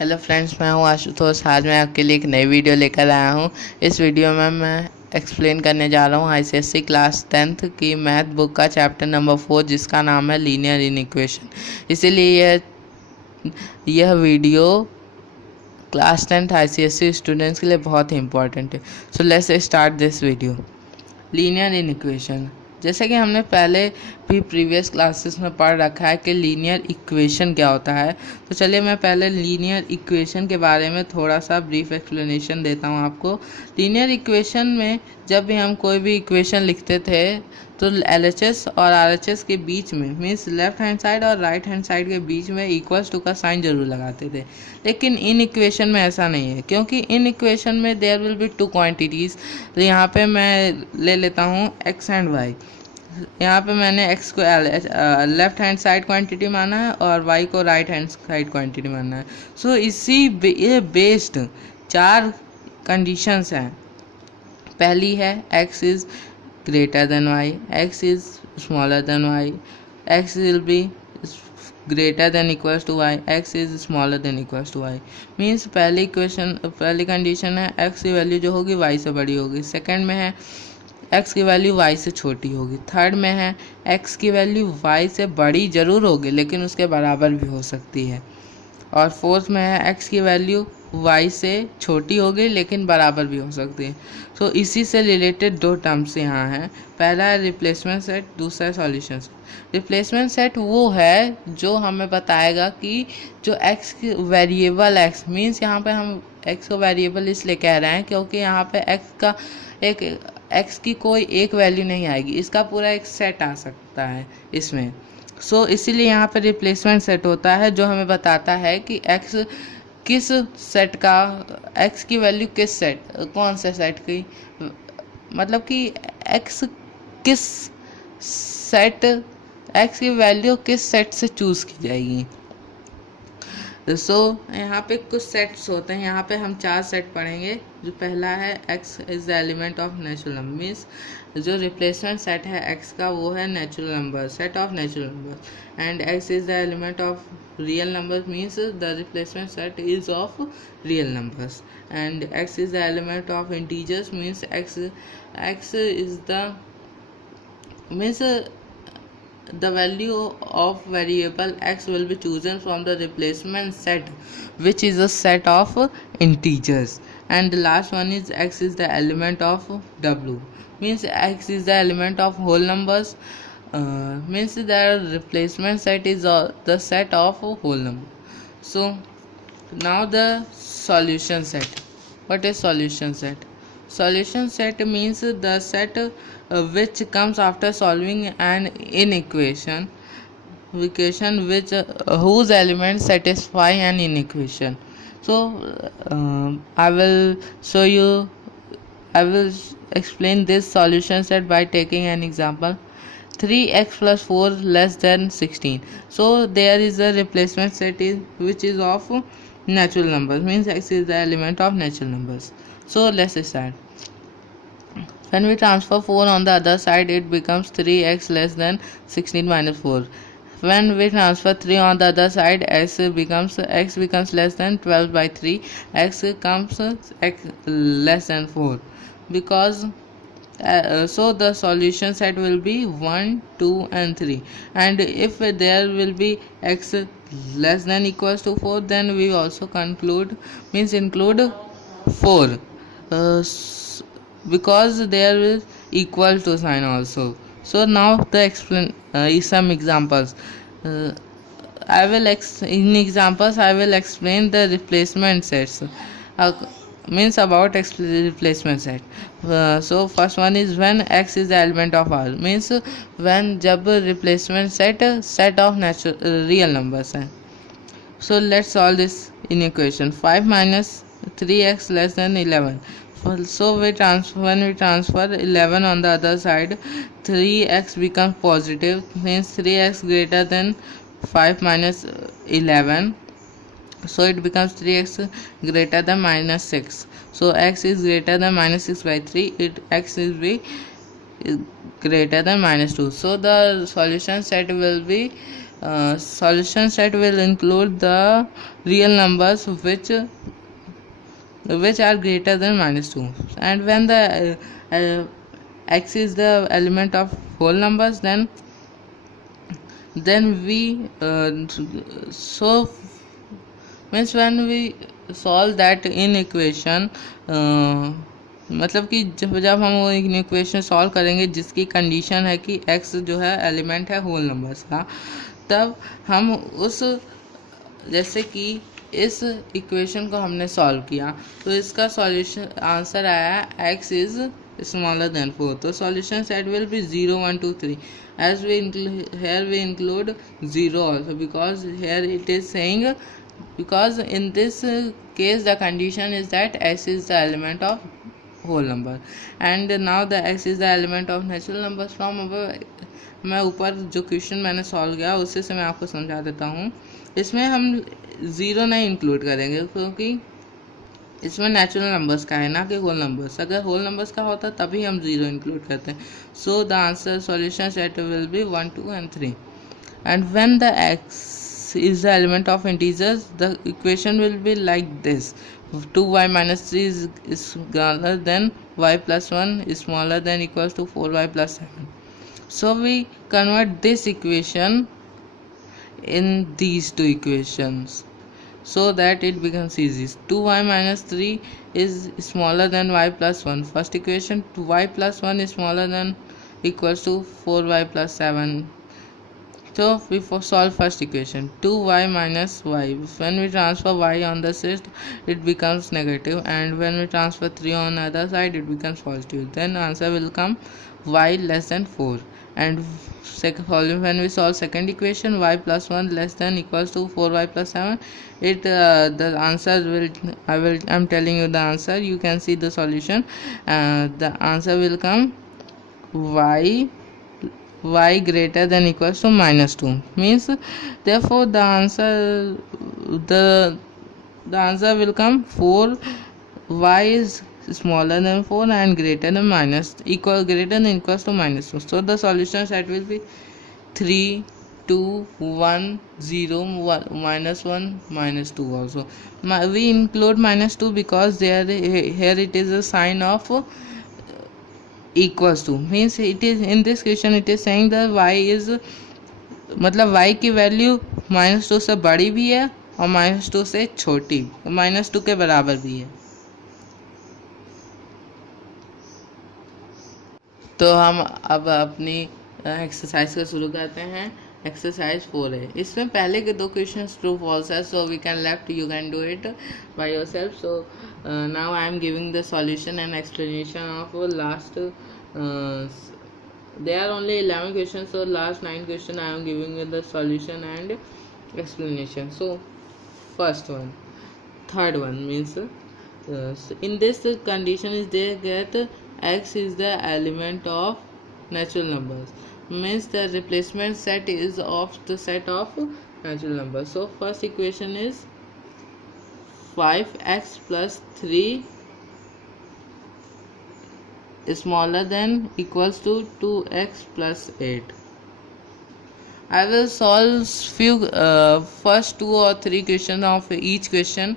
Hello friends, मैं हूं आशुतोष। आज मैं आपके लिए एक नई वीडियो लेकर आया हूं। इस वीडियो में मैं एक्सप्लेन करने जा रहा हूं आईसीएसई क्लास 10th की मैथ बुक का चैप्टर नंबर 4, जिसका नाम है लीनियर इनइक्वेशन। इसीलिए यह video class 10th ICSE students के लिए बहुत ही इंपॉर्टेंट है। So let's start this video. Linear inequation, जैसे कि हमने पहले भी प्रीवियस क्लासेस में पढ़ रखा है कि लीनियर इक्वेशन क्या होता है। तो चलिए मैं पहले लीनियर इक्वेशन के बारे में थोड़ा सा ब्रीफ एक्सप्लेनेशन देता हूँ आपको। लीनियर इक्वेशन में जब भी हम कोई भी इक्वेशन लिखते थे तो एलएचएस और आरएचएस के बीच में, मीन्स लेफ्ट हैंड साइड और राइट हैंड साइड के बीच में इक्वल्स टू का साइन जरूर लगाते थे। लेकिन इन इक्वेशन में ऐसा नहीं है, क्योंकि इन इक्वेशन में there will be two quantities. तो यहाँ पे मैं ले लेता हूँ एक्स एंड वाई। यहाँ पे मैंने x को लेफ्ट हैंड साइड क्वांटिटी माना है और y को राइट हैंड साइड क्वांटिटी माना है। सो ये बेस्ड चार कंडीशंस हैं। पहली है x is greater than y, x is smaller than y, x will be greater than equals to y, x is smaller than equals to y। Means पहली condition है x की वैल्यू जो होगी y से बड़ी होगी। सेकंड में है x की वैल्यू y से छोटी होगी। थर्ड में है x की वैल्यू y से बड़ी ज़रूर होगी लेकिन उसके बराबर भी हो सकती है। और फोर्थ में है x की वैल्यू y से छोटी होगी लेकिन बराबर भी हो सकती है। तो इसी से रिलेटेड दो टर्म्स यहाँ हैं। पहला है रिप्लेसमेंट सेट, दूसरा है सॉल्यूशन सेट। रिप्लेसमेंट सेट वो है जो हमें बताएगा कि जो x वेरिएबल x, मीन्स यहाँ पे हम x को वेरिएबल इसलिए कह रहे हैं क्योंकि यहाँ पे x की कोई एक वैल्यू नहीं आएगी, इसका पूरा एक सेट आ सकता है इसमें। इसीलिए यहाँ पर रिप्लेसमेंट सेट होता है जो हमें बताता है कि x किस सेट का, x की वैल्यू किस सेट, कौन से सेट की, मतलब कि x किस सेट, x की वैल्यू किस सेट से चूज़ की जाएगी। यहाँ पे कुछ सेट्स होते हैं। यहाँ पे हम 4 सेट पढ़ेंगे। जो पहला है x is the element of natural number, means जो रिप्लेसमेंट सेट है x का वो है natural number, set of natural number. And x is the element of real number, means the replacement set is of real numbers. And x is the element of integers, means x is the means the value of variable x will be chosen from the replacement set, which is a set of integers. And the last one is x is the element of w, means x is the element of whole numbers, means the replacement set is the set of whole number. So now the solution set. What is solution set? Solution set means the set which comes after solving an inequation which whose elements satisfy an inequation. I will show you. I will explain this solution set by taking an example. 3x plus 4 less than 16. So there is a replacement set which is of natural numbers, means x is the element of natural numbers. So let's start. When we transfer 4 on the other side, it becomes 3x less than 16 minus 4. When we transfer 3 on the other side, x becomes less than 12 by 3. X comes x less than 4, because so the solution set will be 1, 2 and 3. And if there will be x less than equals to 4, then we also include 4, because there is equal to sign also. So now the explain some examples. In examples I will explain the replacement sets, means about replacement set. So first one is when x is the element of R, means when जब replacement set of natural real numbers है. So let's solve this inequation. 5 minus 3x less than 11. So when we transfer 11 on the other side, 3x becomes positive, means 3x greater than 5 minus 11. So it becomes 3x greater than minus 6. So x is greater than minus 6 by 3. X is greater than minus 2. So the solution set will be solution set will include the real numbers which are greater than -2, and when the x is the element of whole numbers, then we so means when we solve that in equation, मतलब कि जब हम वो एक equation solve करेंगे जिसकी condition है कि x जो है एलिमेंट है होल नंबर्स का, तब हम उस जैसे कि इस इक्वेशन को हमने सॉल्व किया तो इसका सॉल्यूशन आंसर आया x इज smaller than 4. तो solution set will be 0 1 2 3, as here we include 0 also, because here it is saying, because in this case the condition is that x is the element of whole number, and now the x is the element of natural numbers. from above मैं ऊपर जो question मैंने solve किया उससे से मैं आपको समझा देता हूँ. इसमें हम ज़ीरो नहीं इंक्लूड करेंगे क्योंकि इसमें नेचुरल नंबर्स का है, ना कि होल नंबर्स. अगर होल नंबर्स का होता तभी हम ज़ीरो इंक्लूड करते हैं. So the answer solution set will be 1 2 and 3. And when the x is the element of integers, the equation will be like this: 2y minus 3 is greater than y plus 1 is smaller than equals to 4y plus 7. So we convert this equation in these two equations so that it becomes easy. 2y minus 3 is smaller than y plus 1. First equation, 2y plus 1 is smaller than equals to 4y plus 7. So we solve first equation, 2y minus y. When we transfer y on the side, it becomes negative, and when we transfer 3 on the other side, it becomes positive. Then answer will come y less than 4. And when we solve second equation, y plus 1 less than equals to 4y plus 7, it the answer will I'm telling you the answer. You can see the solution. The answer will come y greater than equals to -2, means therefore the answer will come 4. Y is smaller than 4 and greater than equals to -2. So the solution set will be 3 2 1 0 -1 -2 also. We include -2 because here it is a sign of equals to, means it is in this question it is saying that y is, मतलब y की value -2 से बड़ी भी है और -2 से छोटी, -2 के बराबर भी है. तो हम अब अपनी एक्सरसाइज को शुरू करते हैं. एक्सरसाइज 4 है. इसमें पहले के दो क्वेश्चन ट्रू फॉल्स है, so we can left, you can do it by yourself. So now I am giving the solution and explanation of last. There are only 11 questions, so last 9 questions I am giving you the solution and explanation. So first one, third one means in this condition is they get x is the element of natural numbers, means the replacement set is of the set of natural numbers. So first equation is 5x plus 3 is smaller than equals to 2x plus 8. I will solve few first 2 or 3 questions of each question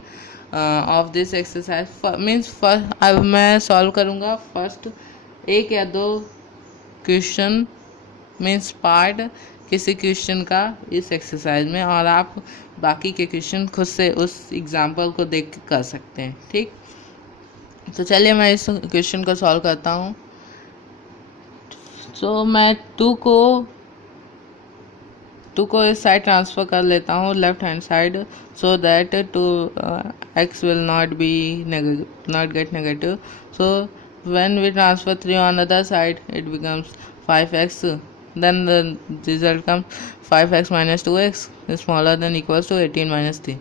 of this exercise. Means first अब मैं solve करूँगा first एक या दो question means part किसी question का इस exercise में, और आप बाकी के क्वेश्चन खुद से उस एग्जाम्पल को देख के कर सकते हैं. ठीक, तो चलिए मैं इस क्वेश्चन को सॉल्व करता हूँ. तो मैं 2 को इस साइड ट्रांसफ़र कर लेता हूँ left hand side, so that x will not get negative. So when we transfer 3 on the other side, it becomes 5x. Then the result comes 5x minus 2x is smaller than equals to 18 minus 3.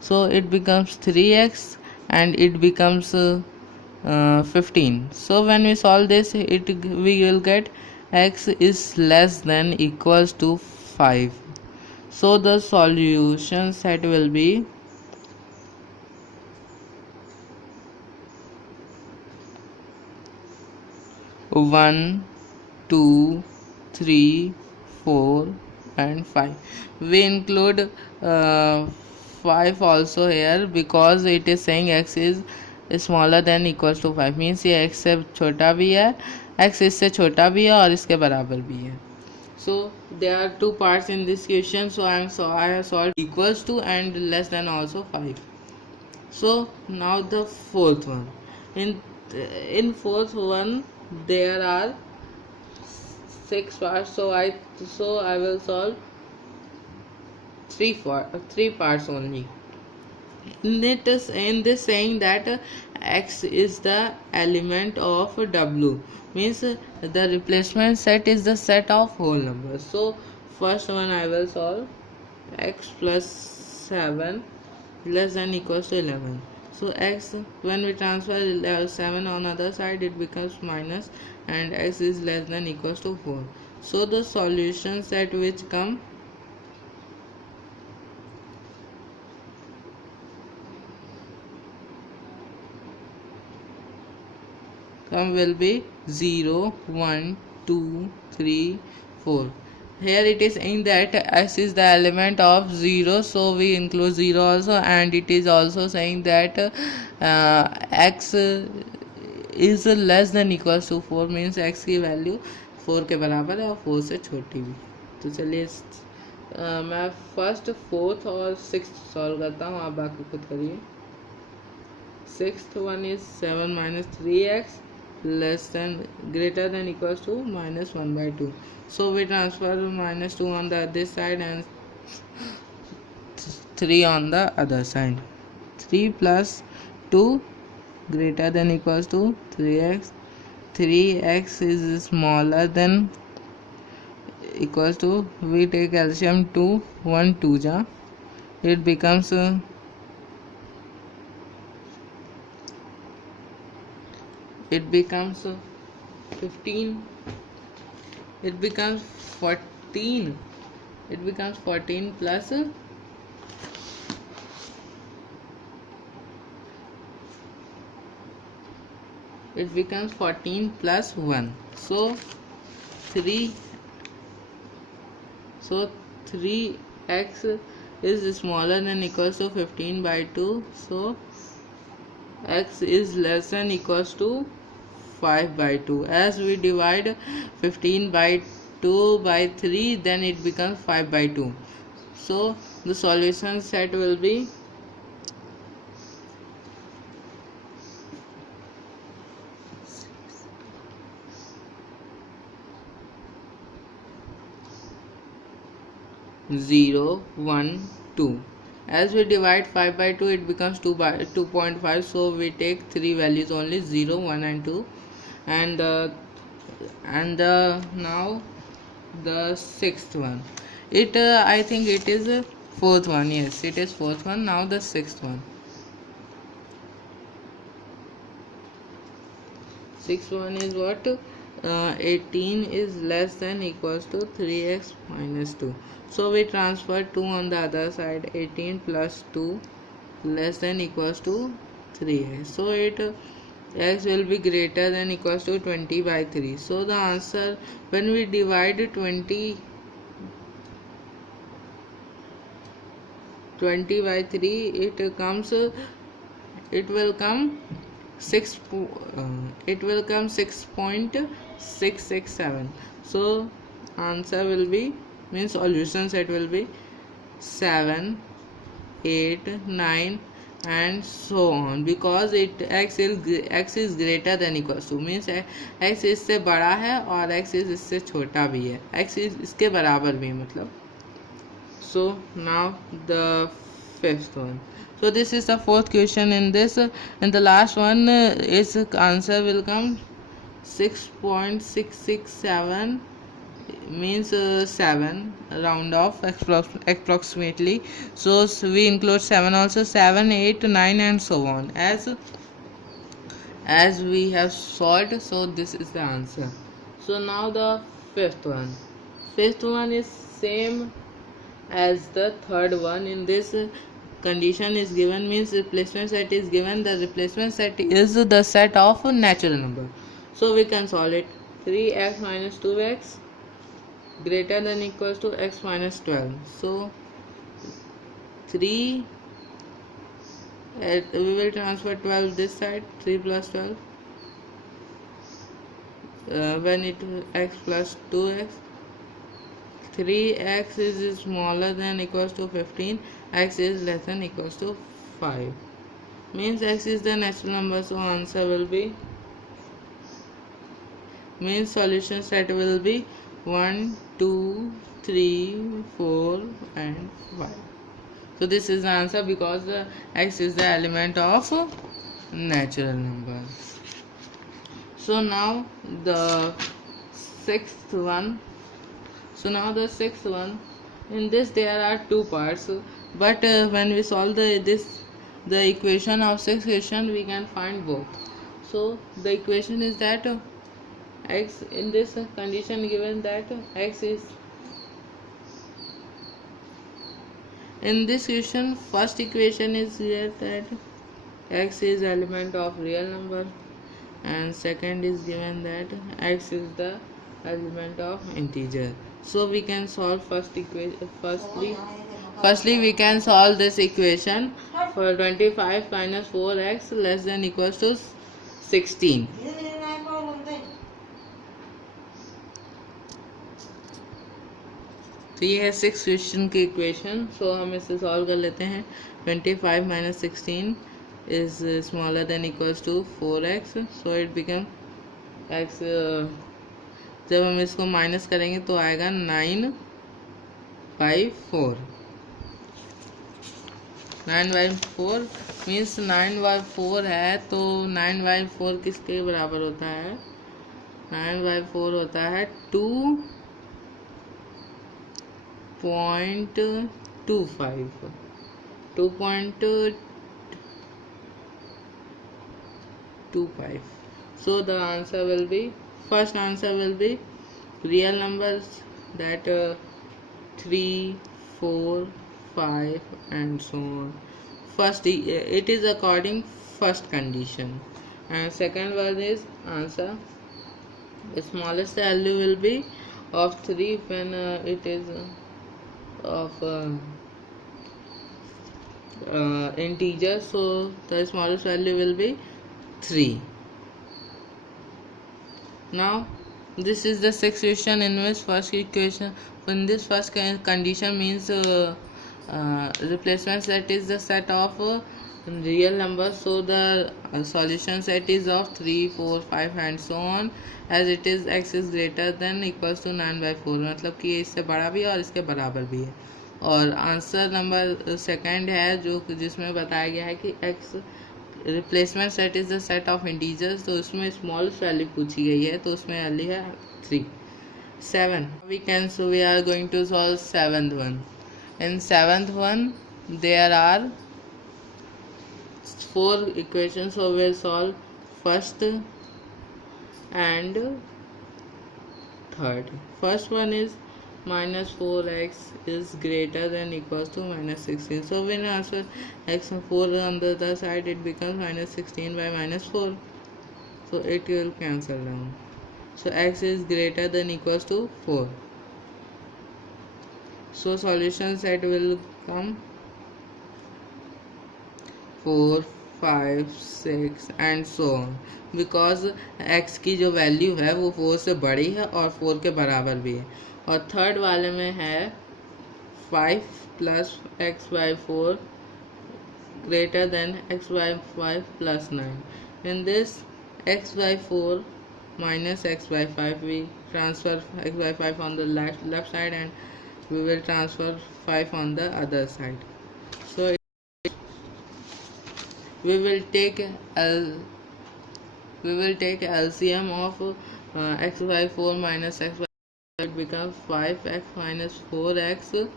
So it becomes 3x and it becomes 15. So when we solve this, we will get x is less than equals to 5. So the solution set will be 1 2 3 4 and 5. We include 5 also here because it is saying x is smaller than equals to 5, means ये x से छोटा भी है, x इससे छोटा भी है और इसके बराबर भी है. So there are two parts in this question, so I have solved equals to and less than also 5. So now the fourth one. In fourth one there are 6 parts, so I will solve three parts only. In this saying that x is the element of w, means the replacement set is the set of whole numbers. So first one I will solve x plus 7 less than equals to 11. So x, when we transfer 7 on other side, it becomes minus, and x is less than equals to 4. So the solution set which come will be 0, 1, 2, 3, 4. Here it is saying that x is the element of 0, so we include 0 also, and it is also saying that x is less than equals to 4, means x की value 4 के बराबर है और 4 से छोटी भी. तो चलिए मैं फर्स्ट, फोर्थ और सिक्स्थ सॉल्व करता हूँ, आप बाकी खुद करिए. Sixth one is 7 minus 3x less than greater than equals to minus 1 by 2. So we transfer minus 2 on the this side and 3 on the other side. 3 plus 2 greater than equals to 3x. 3x is smaller than equals to, we take LCM 2, 1 2 ja, it becomes 15, it becomes 14, it becomes 14 plus it becomes 14 plus 1, so 3x is smaller than equals to 15 by 2, so x is less than equals to 5 by 2. As we divide 15 by 2 by 3, then it becomes 5 by 2. So the solution set will be 0, 1, 2. As we divide 5 by 2, it becomes 2.5, so we take 3 values only, 0, 1 and 2. And now the sixth one, I think it is fourth one. Yes, it is fourth one. Now the sixth one. Sixth one is what? 18 is less than equals to 3x minus 2. So we transfer 2 on the other side. 18 plus 2 less than equals to 3x. So x will be greater than equals to 20 by 3. So the answer, when we divide 20 by 3, it will come 6.667. so answer will be, means solution set will be 7, 8, 9 and so on, because x is greater than equals to, means x इससे बड़ा है और x is इससे छोटा भी है, x is इसके बराबर भी है मतलब. So now the fifth one. So this is the fourth question in this. In the last one, its answer will come 6.667, means 7, round off approximately. So we include 7 also, 7, 8, 9 and so on, as we have solved. So this is the answer. So now the fifth one. Fifth one is same as the third one. In this condition is given, means replacement set is given. The replacement set is the set of natural number. So we can solve it. 3x minus 2x greater than equals to x minus 12. So 3, we will transfer 12 this side, 3 plus 12, when it x plus 2x, 3x is smaller than equals to 15, x is less than equals to 5, means x is the natural number. So answer will be, means solution set will be 1, 2, 3, 4 and 5. So this is the answer, because the x is the element of natural number. So now the sixth one. In this there are two parts, but when we solve the equation of sixth question, we can find both. So the equation is that x, in this condition given that x is, in this question first equation is here that x is element of real number, and second is given that x is the element of integer. So we can solve first equation. Firstly we can solve this equation for 25 minus 4x less than equals to 16. तो ये है six question की equation. सो हम इसे solve कर लेते हैं. 25 minus 16 is smaller than equals to 4x, so it become x. जब हम इसको माइनस करेंगे तो आएगा 9/4. 9/4 मीन्स 9/4 है, तो 9/4 किसके बराबर होता है? 9/4 होता है 2.25. 2.25. So the answer will be, first answer will be real numbers, that 3, 4, 5 and so on. First it is according first condition, and second one is answer. The smallest value will be of 3 when it is of integer, so the smallest value will be 3. Now this is the sixth question in which first equation, when this first condition means replacement set is the set of real numbers, so the solution set is of 3, 4, 5 and so on, as it is x is greater than equals to 9/4, मतलब कि ये इससे बड़ा भी है और इसके बराबर भी है. और आंसर नंबर सेकंड है जो जिसमें बताया गया है कि x replacement set is the set of integers, तो उसमें स्मॉलेस्ट वैल्यू पूछी गई है, तो उसमें वैल्यू है 3. 7 we are going to solve seventh one. In seventh one there are 4 equations, so we'll solve first and third. First one is minus 4x is greater than equals to minus 16. So when I answer x 4 on the other side, it becomes minus 16 by minus 4. So it will cancel down. So x is greater than equals to 4. So solution set will come 4, 5, 6 and so on, because x की जो value है वो 4 से बड़ी है और 4 के बराबर भी है. और थर्ड वाले में है 5 plus x/4 greater than x/5 plus 9. In this x/4 minus x/5, we transfer x/5 on the left side and we will transfer 5 on the other side. So we will take LCM of x/4 minus x/5. It becomes 5x minus 4x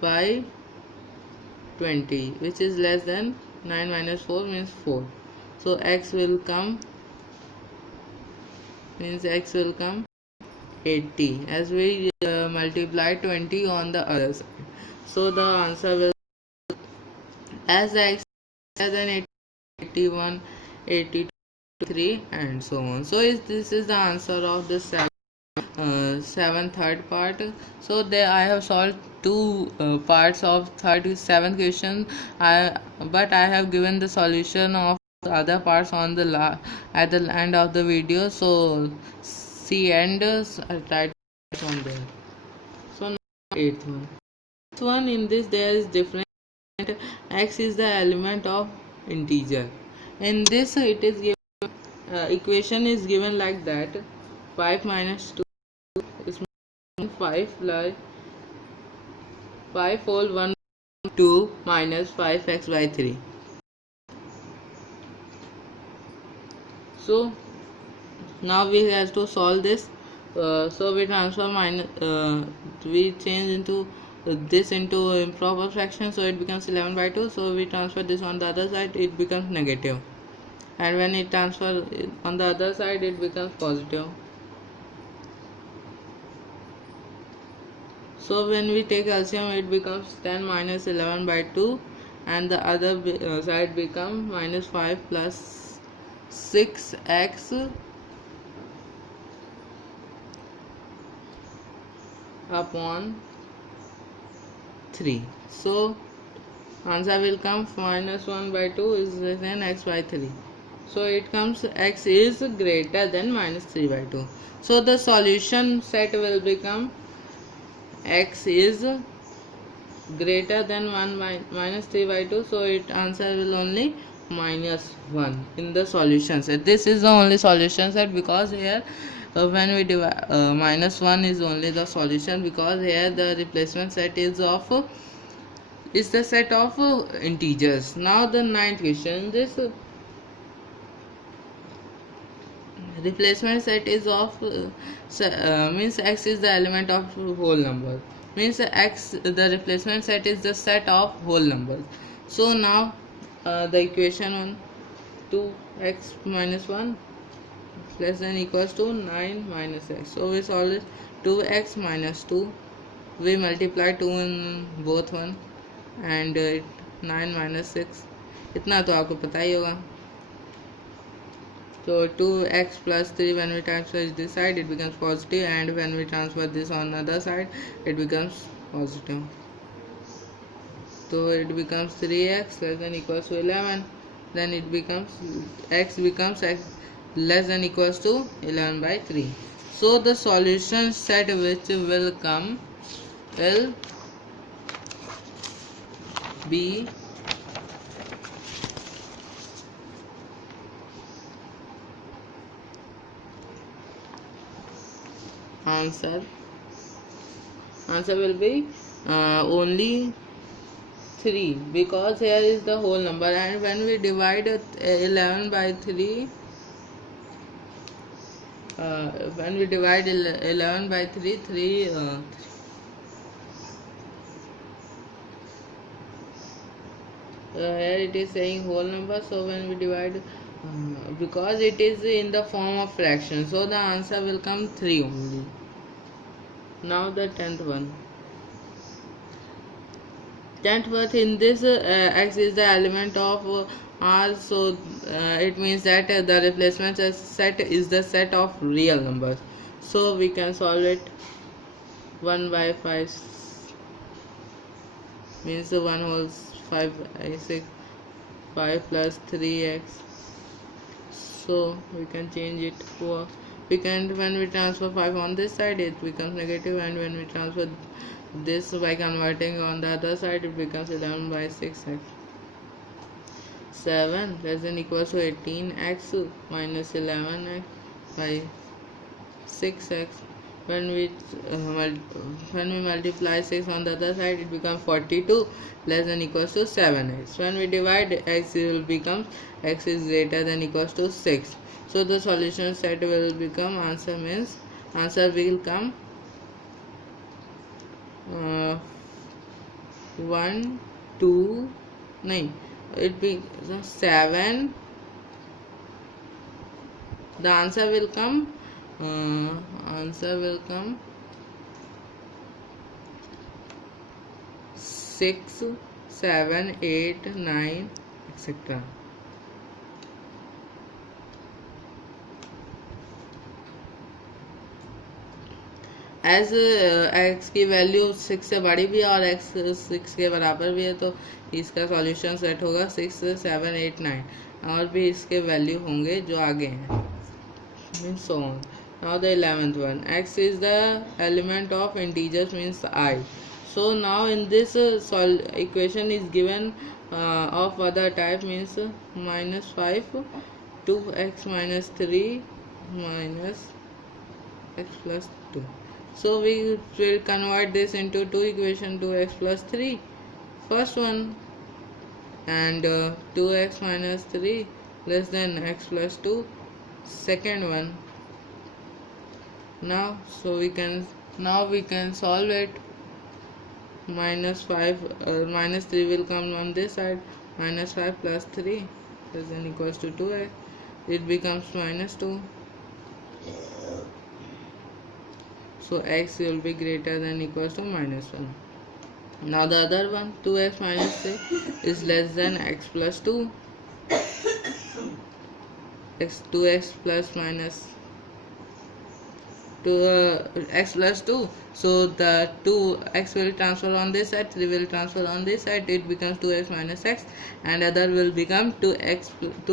by 20, which is less than 9 minus 4 means 4. So x will come 80, as we multiply 20 on the other side. So the answer will, as x is than 81, 83 and so on. So this is the answer of this 7 third part. So there I have solved two parts of third 7th question. But I have given the solution of the other parts on the at the end of the video. So see end right on there. So now 8th one. One in this there is different. X is the element of integer. In this it is given equation is given like that. 5 minus 2 is 5 plus 5 whole 1 2 minus 5x by 3. So now we have to solve this. So we transfer we change into this into improper fraction, so it becomes 11 by 2. So we transfer this on the other side, it becomes negative, and when it transfer on the other side it becomes positive. So when we take LCM it becomes 10 minus 11 by 2, and the other side become minus 5 plus 6x upon 3. So answer will come minus 1 by 2 is less than x by 3. So it comes x is greater than minus 3 by 2. So the solution set will become x is greater than 1 by minus 3 by 2. So it answer will only minus 1 in the solution set. This is the only solution set, because here when we divide minus 1 is only the solution, because here the replacement set is the set of integers. Now the 9th question, this replacement set is of means x is the element of whole number, means x the replacement set is the set of whole numbers. So now the equation 1 2x minus 1 less than equals to 9 minus x. So we solve it. 2x minus 2, we multiply 2 in both one, and 9 minus 6, इतना तो आपको पता ही होगा. So 2x plus 3, when we transfer this side it becomes positive, and when we transfer this on the other side it becomes positive. So it becomes 3x less than equals to 11. Then it becomes x less than equals to 11 by 3. So the solution set which will come will be answer will be only 3, because here is the whole number, and when we divide 11 by 3 when we divide 11 by 3 here it is saying whole number. So when we divide because it is in the form of fraction, so the answer will come 3 only. Now the 10th one. 10th one, in this x is the element of R, so it means that the replacement set is the set of real numbers. So we can solve it. 1 by 5 means 1 whole 5 6 5 plus 3x. So we can change it for, we can, when we transfer 5 on this side it becomes negative, and when we transfer this by converting on the other side it becomes 11 by 6x. 7 less than equals to 18x minus 11x by 6x. When we multiply 6 on the other side it becomes 42 less than equals to 7x. When we divide x, it will become x is greater than equals to 6. So the solution set will become answer will come 1 2 9, it becomes 7. The answer will come 6 7 8 9 etc. As x की value 6 से बड़ी भी है और x 6 के बराबर भी है, तो इसका सॉल्यूशन सेट होगा 6, 7, 8, 9 और भी इसके वैल्यू होंगे जो आगे हैं, means so on. Now the 11th one, x is the element of integers means I. So now in this equation is given of other type means minus 5 2x minus 3 minus x plus 2. So we will convert this into two equation, 2x plus 3 first one and 2x minus 3 less than x plus 2 second one. Now we can solve it. Minus 5 minus 3 will come on this side, minus 5 plus 3 is then equals to 2x, it becomes minus 2, so x will be greater than equals to minus 1. Now the other one, 2x minus 3 is less than x plus 2, 2x plus minus 2 x plus 2, so the 2x will transfer on this side, 3 will transfer on this side, it becomes 2x minus x and other will become 2x